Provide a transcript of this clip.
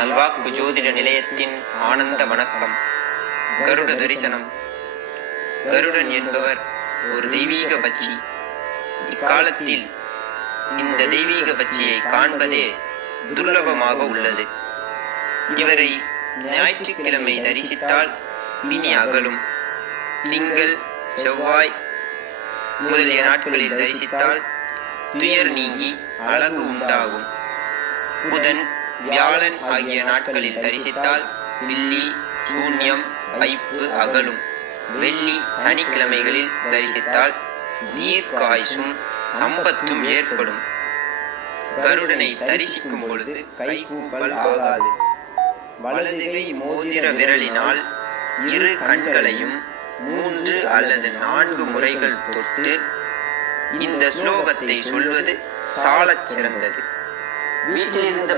நல்வாக்கு ஜோதிட நிலையத்தின் ஆனந்த வணக்கம். கருட தரிசனம். கருடன் என்பவர் ஒரு தெய்வீக பட்சி. இக்காலத்தில் இந்த தெய்வீக பட்சியை காண்பதே துர்லபமாக உள்ளது. இவரை ஞாயிற்றுக்கிழமை தரிசித்தால் பிணி அகலும். திங்கள், செவ்வாய் முதலிய நாட்களில் தரிசித்தால் துயர் நீங்கி அழகு உண்டாகும். புதன், வியாழன் ஆகிய நாட்களில் தரிசித்தால் பில்லி, சூன்யம், வைப்பு அகலும். வெள்ளி, சனிக்கிழமைகளில் தரிசித்தால் தீர்க்காயுசும் சம்பத்தும் ஏற்படும். கருடனை தரிசிக்கும் பொழுது கைகூப்பல் ஆகாது. வலதுகை மோதிர விரலினால் இரு கண்களையும் 3 அல்லது 4 முறைகள் தொட்டு இந்த ஸ்லோகத்தை சொல்வது சாலச் சிறந்தது. வீட்டிலிருந்த